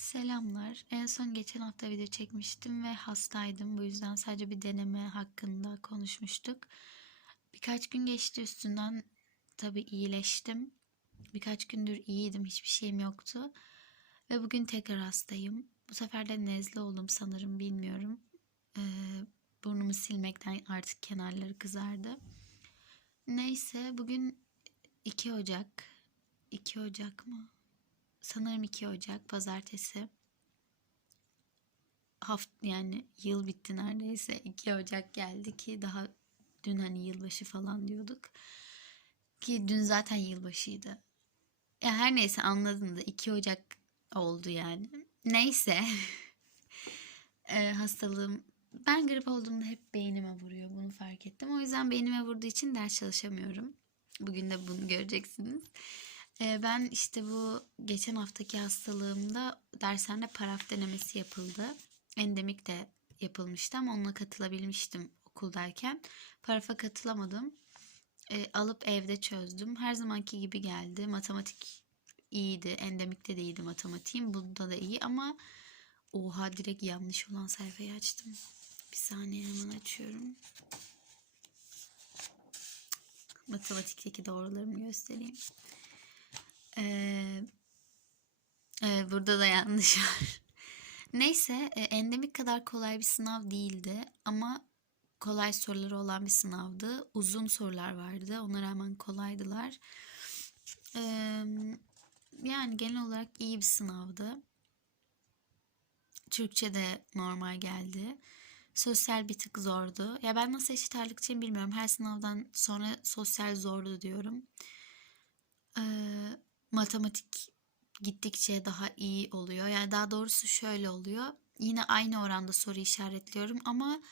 Selamlar. En son geçen hafta video çekmiştim ve hastaydım. Bu yüzden sadece bir deneme hakkında konuşmuştuk. Birkaç gün geçti üstünden tabii iyileştim. Birkaç gündür iyiydim. Hiçbir şeyim yoktu. Ve bugün tekrar hastayım. Bu sefer de nezle oldum sanırım bilmiyorum. Ee, burnumu silmekten artık kenarları kızardı. Neyse bugün 2 Ocak. 2 Ocak mı? Sanırım 2 Ocak pazartesi. Haft yani yıl bitti neredeyse. 2 Ocak geldi ki daha dün hani yılbaşı falan diyorduk. Ki dün zaten yılbaşıydı. Ya her neyse anladın da 2 Ocak oldu yani. Neyse. Ee, hastalığım ben grip olduğumda hep beynime vuruyor. Bunu fark ettim. O yüzden beynime vurduğu için ders çalışamıyorum. Bugün de bunu göreceksiniz. Ben işte bu geçen haftaki hastalığımda dershanede paraf denemesi yapıldı. Endemik de yapılmıştı ama onunla katılabilmiştim okuldayken. Parafa katılamadım. Ee, alıp evde çözdüm. Her zamanki gibi geldi. Matematik iyiydi. Endemikte de iyiydi matematiğim. Bunda da iyi ama oha direkt yanlış olan sayfayı açtım. Bir saniye hemen açıyorum. Matematikteki doğrularımı göstereyim. Ee, evet, burada da yanlış var. Neyse e, endemik kadar kolay bir sınav değildi ama kolay soruları olan bir sınavdı. Uzun sorular vardı. Ona rağmen kolaydılar. Ee, yani genel olarak iyi bir sınavdı. Türkçe de normal geldi. Sosyal bir tık zordu. Ya ben nasıl eşit ağırlıkçıyım bilmiyorum. Her sınavdan sonra sosyal zordu diyorum. Ee, matematik gittikçe daha iyi oluyor. Yani daha doğrusu şöyle oluyor. Yine aynı oranda soru işaretliyorum ama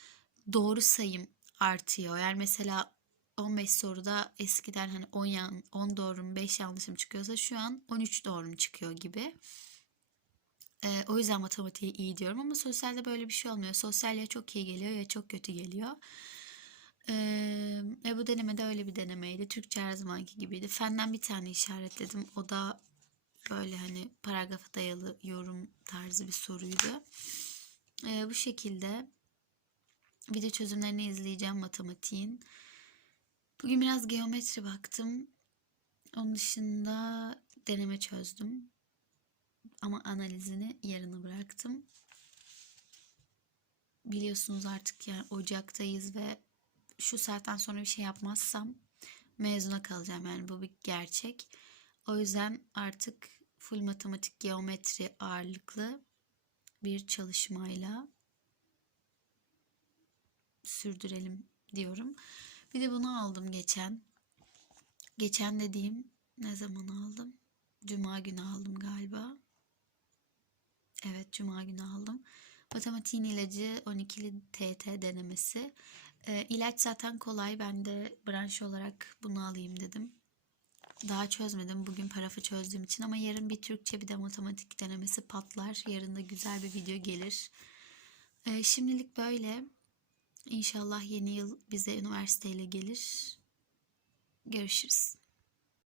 doğru sayım artıyor. Yani mesela 15 soruda eskiden hani 10, yan, 10 doğrum 5 yanlışım çıkıyorsa şu an 13 doğrum çıkıyor gibi. Ee, o yüzden matematiği iyi diyorum ama sosyalde böyle bir şey olmuyor. Sosyal ya çok iyi geliyor ya çok kötü geliyor. Ee, e, bu denemede öyle bir denemeydi. Türkçe her zamanki gibiydi. Fenden bir tane işaretledim. O da böyle hani paragrafa dayalı yorum tarzı bir soruydu. Ee, bu şekilde video çözümlerini izleyeceğim matematiğin. Bugün biraz geometri baktım. Onun dışında deneme çözdüm. Ama analizini yarına bıraktım. Biliyorsunuz artık yani Ocak'tayız ve şu saatten sonra bir şey yapmazsam mezuna kalacağım. Yani bu bir gerçek. O yüzden artık full matematik geometri ağırlıklı bir çalışmayla sürdürelim diyorum. Bir de bunu aldım geçen. Geçen dediğim ne zaman aldım? Cuma günü aldım galiba. Evet cuma günü aldım. Matematiğin ilacı 12'li TT denemesi. E, ilaç zaten kolay. Ben de branş olarak bunu alayım dedim. Daha çözmedim. Bugün parafı çözdüğüm için ama yarın bir Türkçe bir de matematik denemesi patlar. Yarın da güzel bir video gelir. E, şimdilik böyle. İnşallah yeni yıl bize üniversiteyle gelir. Görüşürüz.